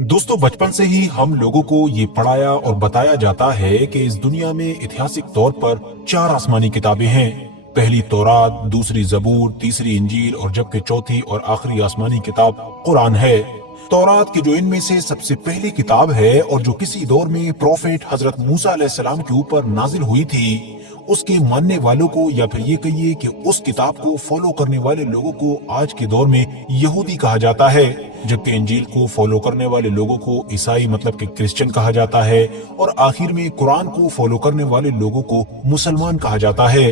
दोस्तों, बचपन से ही हम लोगों को ये पढ़ाया और बताया जाता है कि इस दुनिया में ऐतिहासिक तौर पर 4 आसमानी किताबें हैं। पहली तौरात, दूसरी जबूर, तीसरी इंजील और जबकि चौथी और आखिरी आसमानी किताब कुरान है। तौरात की जो इनमें से सबसे पहली किताब है और जो किसी दौर में प्रोफेट हजरत मूसा अलैहिस्सलाम के ऊपर नाजिल हुई थी, उसके मानने वालों को या फिर ये कहिए कि उस किताब को फॉलो करने वाले लोगों को आज के दौर में यहूदी कहा जाता है, जबकि इंजील को फॉलो करने वाले लोगों को ईसाई मतलब कि क्रिश्चियन कहा जाता है और आखिर में कुरान को फॉलो करने वाले लोगों को मुसलमान कहा जाता है।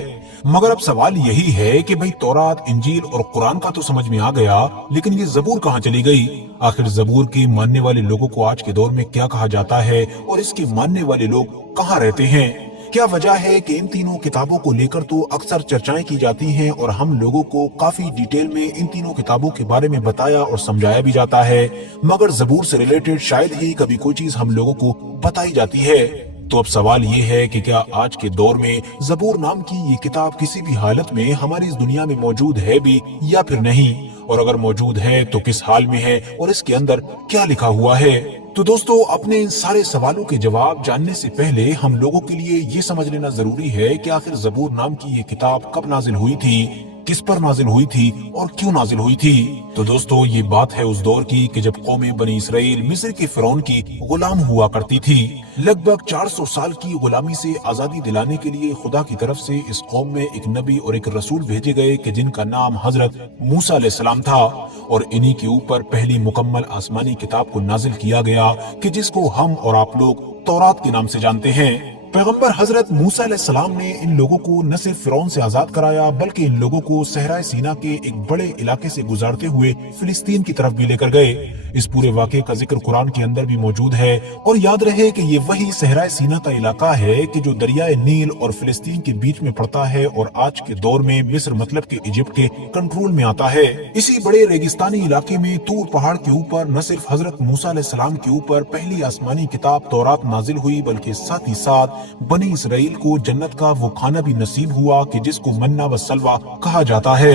मगर अब सवाल यही है कि भाई तौरात, इंजील और कुरान का तो समझ में आ गया, लेकिन ये जबूर कहाँ चली गई? आखिर जबूर के मानने वाले लोगों को आज के दौर में क्या कहा जाता है और इसके मानने वाले लोग कहाँ रहते हैं? क्या वजह है कि इन तीनों किताबों को लेकर तो अक्सर चर्चाएं की जाती हैं और हम लोगों को काफी डिटेल में इन तीनों किताबों के बारे में बताया और समझाया भी जाता है, मगर जबूर से रिलेटेड शायद ही कभी कोई चीज हम लोगों को बताई जाती है। तो अब सवाल ये है कि क्या आज के दौर में जबूर नाम की ये किताब किसी भी हालत में हमारी इस दुनिया में मौजूद है भी या फिर नहीं, और अगर मौजूद है तो किस हाल में है और इसके अंदर क्या लिखा हुआ है? तो दोस्तों, अपने इन सारे सवालों के जवाब जानने से पहले हम लोगों के लिए ये समझ लेना जरूरी है कि आखिर जबूर नाम की ये किताब कब नाजिल हुई थी, किस पर नाजिल हुई थी और क्यों नाजिल हुई थी। तो दोस्तों, ये बात है उस दौर की कि जब कौम बनी इसराइल मिस्र के फिरौन की गुलाम हुआ करती थी। लगभग 400 साल की गुलामी से आजादी दिलाने के लिए खुदा की तरफ से इस कौम में एक नबी और एक रसूल भेजे गए कि जिनका नाम हजरत मूसा अलैहिस्सलाम था, और इन्हीं के ऊपर पहली मुकम्मल आसमानी किताब को नाजिल किया गया कि जिसको हम और आप लोग तौरात के नाम से जानते हैं। पैगंबर हजरत मूसा अलैहिस्सलाम ने इन लोगों को न सिर्फ फिरौन से आजाद कराया, बल्कि इन लोगों को सहराए सीना के एक बड़े इलाके से गुजारते हुए फिलिस्तीन की तरफ भी लेकर गए। इस पूरे वाक़े का जिक्र कुरान के अंदर भी मौजूद है, और याद रहे कि ये वही सहराए सीना का इलाका है कि जो दरियाए नील और फिलिस्तीन के बीच में पड़ता है और आज के दौर में मिस्र मतलब के इजिप्ट के कंट्रोल में आता है। इसी बड़े रेगिस्तानी इलाके में तूर पहाड़ के ऊपर न सिर्फ हजरत मूसा अलैहिस्सलाम के ऊपर पहली आसमानी किताब तौरात नाजिल हुई, बल्कि साथ ही साथ बनी इसराइल को जन्नत का वो खाना भी नसीब हुआ कि जिसको मन्ना व सलवा कहा जाता है।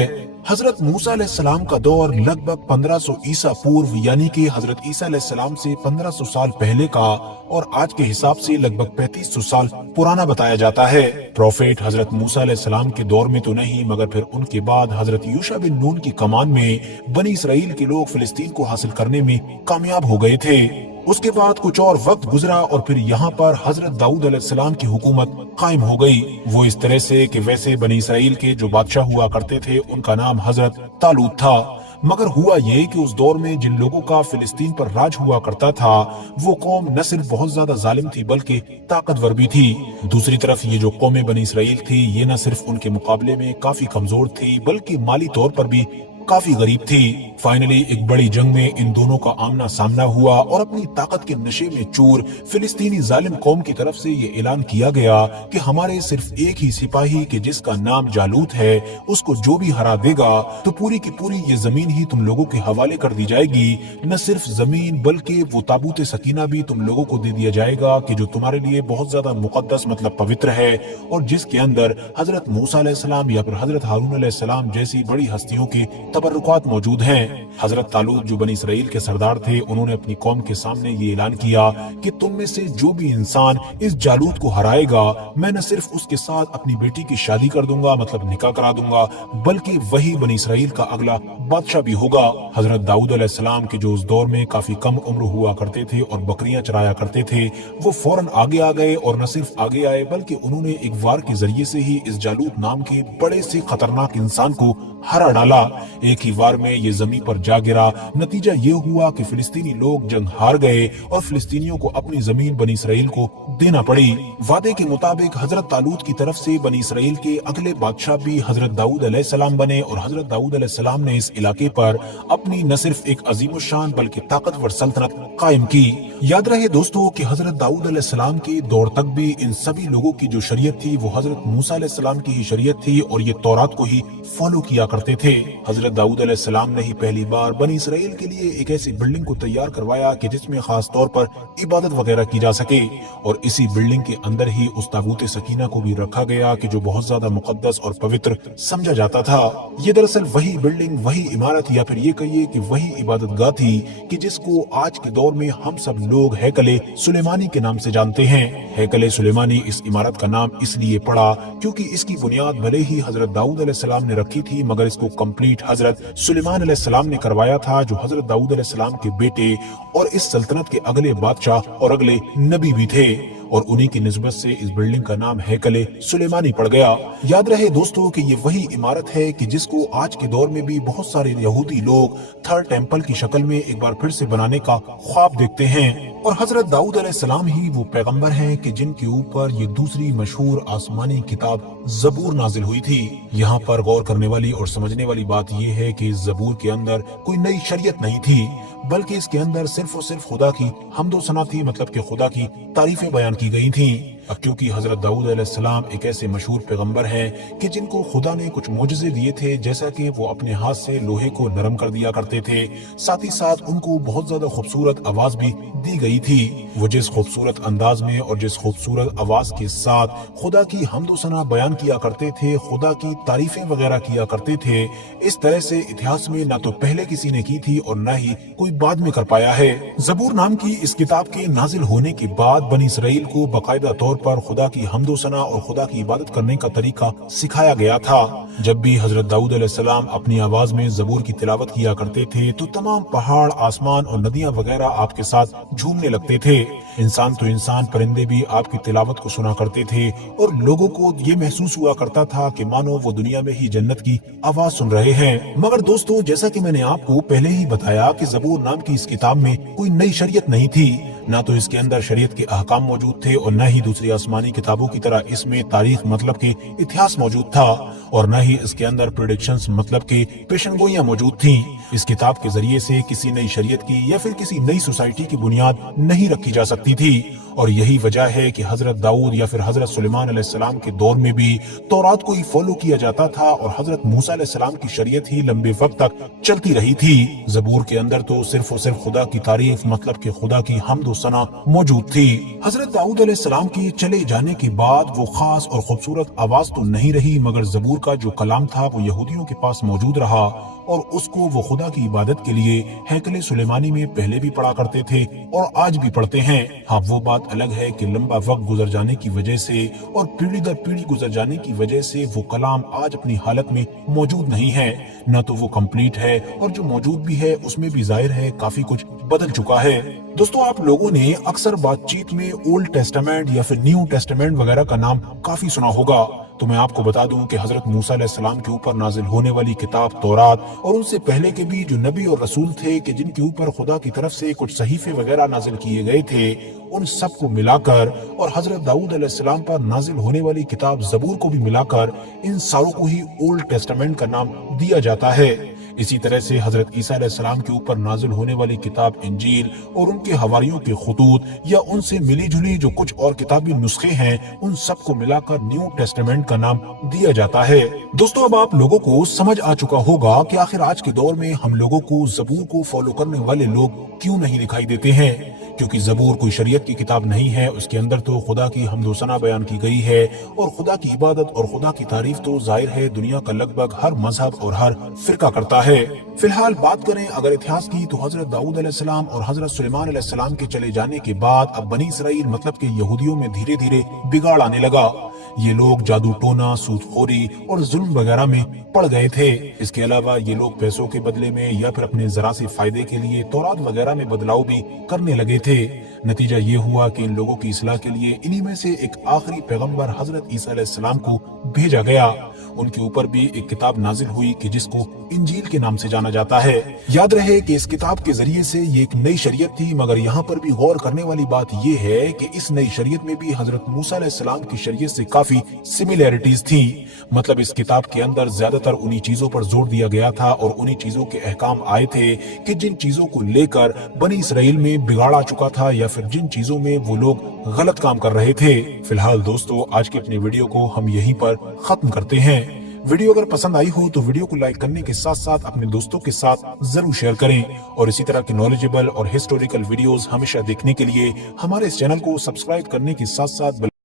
हजरत मूसा अलैहिस्सलाम का दौर लगभग 1500 ईसा पूर्व यानी कि हजरत ईसा अलैहिस्सलाम से 1500 साल पहले का और आज के हिसाब से लगभग 3500 साल पुराना बताया जाता है। प्रोफेट हजरत मूसा अलैहिस्सलाम के दौर में तो नहीं, मगर फिर उनके बाद हजरत यूशा बिन नून की कमान में बनी इसराइल के लोग फिलिस्तीन को हासिल करने में कामयाब हो गए थे। उसके बाद कुछ और वक्त गुजरा और फिर यहाँ पर हजरत दाऊद अलैहिस्सलाम की हुकूमत कायम हो गई। वो इस तरह से कि वैसे बनी इसराइल के जो बादशाह हुआ करते थे उनका नाम हजरत तालूत था, मगर हुआ ये कि उस दौर में जिन लोगों का फिलिस्तीन पर राज हुआ करता था वो कौम न सिर्फ बहुत ज्यादा जालिम थी बल्कि ताकतवर भी थी। दूसरी तरफ ये जो कौम बनी इसराइल थी ये न सिर्फ उनके मुकाबले में काफी कमजोर थी बल्कि माली तौर पर भी काफी गरीब थी। फाइनली एक बड़ी जंग में इन दोनों का आमना सामना हुआ और अपनी ताकत के नशे में चूर फिलिस्तीनी जालिम कौम की तरफ से ये ऐलान किया गया कि हमारे सिर्फ एक ही सिपाही के जिसका नाम जालूत है, उसको जो भी हरा देगा तो पूरी की पूरी ये जमीन ही तुम लोगों के हवाले कर दी जाएगी। न सिर्फ जमीन बल्कि वो ताबूत सकीना भी तुम लोगों को दे दिया जाएगा कि जो तुम्हारे लिए बहुत ज्यादा मुकद्दस मतलब पवित्र है और जिसके अंदर हजरत मूसा अलैहिस्सलाम या फिर हजरत हारून अलैहिस्सलाम जैसी बड़ी हस्तियों के तबर्रुकात मौजूद हैं। हजरत तालूत जो बनी इसराइल के सरदार थे, उन्होंने अपनी कौम के सामने ये ऐलान किया कि तुम में से जो भी इंसान इस जालूत को हराएगा मैं न सिर्फ उसके साथ अपनी बेटी की शादी कर दूंगा मतलब निकाह करा दूंगा, बल्कि वही बनी इसराइल का अगला बादशाह भी होगा। हजरत दाऊद अलैहिस्सलाम के जो उस दौर में काफी कम उम्र हुआ करते थे और बकरियां चराया करते थे, वो फौरन आगे आ गए और न सिर्फ आगे आए बल्कि उन्होंने एक वार के जरिए से ही इस जालूत नाम के बड़े से खतरनाक इंसान को हरा डाला। एक ही वार में ये जमीन पर जा गिरा। नतीजा ये हुआ कि फिलिस्तीनी लोग जंग हार गए और फिलिस्तीनियों को अपनी जमीन बनी इसराइल को देना पड़ी। वादे के मुताबिक हजरत तालूत की तरफ से बनी इसराइल के अगले बादशाह भी हजरत दाऊद अलैहिस्सलाम बने और हजरत दाऊद अलैहिस्सलाम ने इस इलाके पर अपनी न सिर्फ एक अजीमुशान बल्कि ताकतवर सल्तनत कायम की। याद रहे दोस्तों कि हजरत दाऊद अलैहिस्सलाम के दौर तक भी इन सभी लोगों की जो शरीयत थी वो हजरत मूसा अलैहिस्सलाम की ही शरीयत थी और ये तौरात को ही फॉलो किया करते थे। हजरत दाऊद अलैहिस्सलाम ने ही पहली बार बनी इसराइल के लिए एक ऐसी बिल्डिंग को तैयार करवाया कि जिसमें खास तौर पर इबादत वगैरह की जा सके, और इसी बिल्डिंग के अंदर ही उस ताबूत सकीना को भी रखा गया कि जो बहुत ज्यादा मुकद्दस और पवित्र समझा जाता था। ये दरअसल वही बिल्डिंग, वही इमारत, या फिर ये कहिए कि वही इबादतगाह थी कि जिसको आज के दौर में हम सब लोग हैकले सुलेमानी के नाम से जानते हैं। हैकले सुलेमानी इस इमारत का नाम इसलिए पड़ा क्योंकि इसकी बुनियाद भले ही हजरत दाऊद अलैहिस्सलाम ने रखी थी, मगर इसको कंप्लीट हजरत सुलेमान अलैहिस्सलाम ने करवाया था, जो हजरत दाऊद अलैहिस्सलाम के बेटे और इस सल्तनत के अगले बादशाह और अगले नबी भी थे, और उन्हीं की निस्बत से इस बिल्डिंग का नाम हैकले सुलेमानी पड़ गया। याद रहे दोस्तों कि ये वही इमारत है कि जिसको आज के दौर में भी बहुत सारे यहूदी लोग थर्ड टेंपल की शक्ल में एक बार फिर से बनाने का ख्वाब देखते हैं। और हजरत दाऊद अलैहिस्सलाम ही वो पैगंबर हैं कि जिनके ऊपर ये दूसरी मशहूर आसमानी किताब ज़बूर नाजिल हुई थी। यहाँ पर गौर करने वाली और समझने वाली बात ये है कि इस ज़बूर के अंदर कोई नई शरीयत नहीं थी, बल्कि इसके अंदर सिर्फ और सिर्फ खुदा की हम्दो सना थी, मतलब कि खुदा की तारीफें बयान की गई थी। अब क्योंकि हजरत दाऊद अलैहिस्सलाम एक ऐसे मशहूर पैगंबर हैं कि जिनको खुदा ने कुछ मोजज़े दिए थे, जैसा कि वो अपने हाथ से लोहे को नरम कर दिया करते थे, साथ ही साथ उनको बहुत ज्यादा खूबसूरत आवाज भी दी गई थी। वो जिस खूबसूरत अंदाज में और जिस खूबसूरत आवाज के साथ खुदा की हम्दो सना बयान किया करते थे, खुदा की तारीफें वगैरह किया करते थे, इस तरह से इतिहास में ना तो पहले किसी ने की थी और न ही कोई बाद में कर पाया है। ज़बूर नाम की इस किताब के नाजिल होने के बाद बनी इसराइल को बाकायदा तौर पर खुदा की हम्दो सना और खुदा की इबादत करने का तरीका सिखाया गया था। जब भी हजरत दाऊद अलैहिस्सलाम अपनी आवाज में ज़बूर की तिलावत किया करते थे तो तमाम पहाड़, आसमान और नदियां वगैरह आपके साथ झूमने लगते थे। इंसान तो इंसान, परिंदे भी आपकी तिलावत को सुना करते थे और लोगों को ये महसूस हुआ करता था कि मानो वो दुनिया में ही जन्नत की आवाज सुन रहे हैं। मगर दोस्तों, जैसा कि मैंने आपको पहले ही बताया कि ज़बूर नाम की इस किताब में कोई नई शरीयत नहीं थी, ना तो इसके अंदर शरीयत के अहकाम मौजूद थे और न ही दूसरी आसमानी किताबों की तरह इसमें तारीख मतलब के इतिहास मौजूद था, और न ही इसके अंदर प्रेडिक्शंस मतलब के पेशनगोइयां मौजूद थीं। इस किताब के जरिए से किसी नई शरीयत की या फिर किसी नई सोसाइटी की बुनियाद नहीं रखी जा सकती थी, और यही वजह है कि हजरत दाऊद या फिर हजरत सुलेमान अलैहिस्सलाम के दौर में भी तौरात को ही फॉलो किया जाता था और हजरत मूसा अलैहिस्सलाम की शरीयत ही लंबे वक्त तक चलती रही थी। ज़बूर के अंदर तो सिर्फ और सिर्फ खुदा की तारीफ मतलब कि खुदा की हम्द और सना मौजूद थी। हजरत दाऊद अलैहिस्सलाम के चले जाने के बाद वो खास और खूबसूरत आवाज तो नहीं रही, मगर ज़बूर का जो कलाम था वो यहूदियों के पास मौजूद रहा और उसको वो खुदा की इबादत के लिए हैकले सुलेमानी में पहले भी पढ़ा करते थे और आज भी पढ़ते हैं। हाँ, वो बात अलग है कि लंबा वक्त गुजर जाने की वजह से और पीढ़ी दर पीढ़ी गुजर जाने की वजह से वो कलाम आज अपनी हालत में मौजूद नहीं है, न तो वो कंप्लीट है और जो मौजूद भी है उसमें भी जाहिर है काफी कुछ बदल चुका है। दोस्तों, आप लोगों ने अक्सर बातचीत में ओल्ड टेस्टामेंट या फिर न्यू टेस्टामेंट वगैरह का नाम काफी सुना होगा, तो मैं आपको बता दूं कि हजरत मूसा अलैहिस्सलाम के ऊपर नाजिल होने वाली किताब तौरात और उनसे पहले के भी जो नबी और रसूल थे कि जिनके ऊपर खुदा की तरफ से कुछ सहीफे वगैरह नाजिल किए गए थे, उन सब को मिलाकर और हजरत दाऊद अलैहिस्सलाम पर नाजिल होने वाली किताब ज़बूर को भी मिलाकर इन सारों को ही ओल्ड टेस्टामेंट का नाम दिया जाता है। इसी तरह से हजरत ईसा अलैहिस्सलाम के ऊपर नाजिल होने वाली किताब इंजील और उनके हवारियों के खुतूत या उनसे मिली जुली जो कुछ और किताबी नुस्खे हैं, उन सब को मिलाकर न्यू टेस्टामेंट का नाम दिया जाता है। दोस्तों, अब आप लोगों को समझ आ चुका होगा कि आखिर आज के दौर में हम लोगों को ज़बूर को फॉलो करने वाले लोग क्यों नहीं दिखाई देते हैं। क्योंकि ज़बूर कोई शरीयत की किताब नहीं है, उसके अंदर तो खुदा की हम्द व सना बयान की गई है और खुदा की इबादत और खुदा की तारीफ तो जाहिर है दुनिया का लगभग हर मजहब और हर फिरका करता है। फिलहाल बात करें अगर इतिहास की, तो हजरत दाऊद अलैहिस्सलाम और हजरत सुलेमान अलैहिस्सलाम के चले जाने के बाद अब बनी इसराइल मतलब के यहूदियों में धीरे धीरे बिगाड़ आने लगा। ये लोग जादू टोना, सूदखोरी और जुल्म वगैरह में पड़ गए थे। इसके अलावा ये लोग पैसों के बदले में या फिर अपने जरा से फायदे के लिए तौरात वगैरह में बदलाव भी करने लगे थे। नतीजा ये हुआ कि इन लोगों की इस्लाह के लिए इन्हीं में से एक आखिरी पैगंबर हजरत ईसा अलैहिस्सलाम को भेजा गया। उनके ऊपर भी एक किताब नाजिल हुई कि जिसको इंजील के नाम से जाना जाता है। याद रहे कि इस किताब के जरिए से ये एक नई शरीयत थी, मगर यहाँ पर भी गौर करने वाली बात ये है कि इस नई शरीयत में भी हजरत मूसा अलैहिस्सलाम की शरीयत से काफी सिमिलैरिटीज थी। मतलब इस किताब के अंदर ज्यादातर उन्हीं चीजों पर जोर दिया गया था और उन्हीं चीजों के अहकाम आए थे कि जिन चीजों को लेकर बनी इसराइल में बिगाड़ आ चुका था या फिर जिन चीजों में वो लोग गलत काम कर रहे थे। फिलहाल दोस्तों, आज की अपनी वीडियो को हम यहीं पर खत्म करते हैं। वीडियो अगर पसंद आई हो तो वीडियो को लाइक करने के साथ साथ अपने दोस्तों के साथ जरूर शेयर करें और इसी तरह के नॉलेजेबल और हिस्टोरिकल वीडियोस हमेशा देखने के लिए हमारे इस चैनल को सब्सक्राइब करने के साथ साथ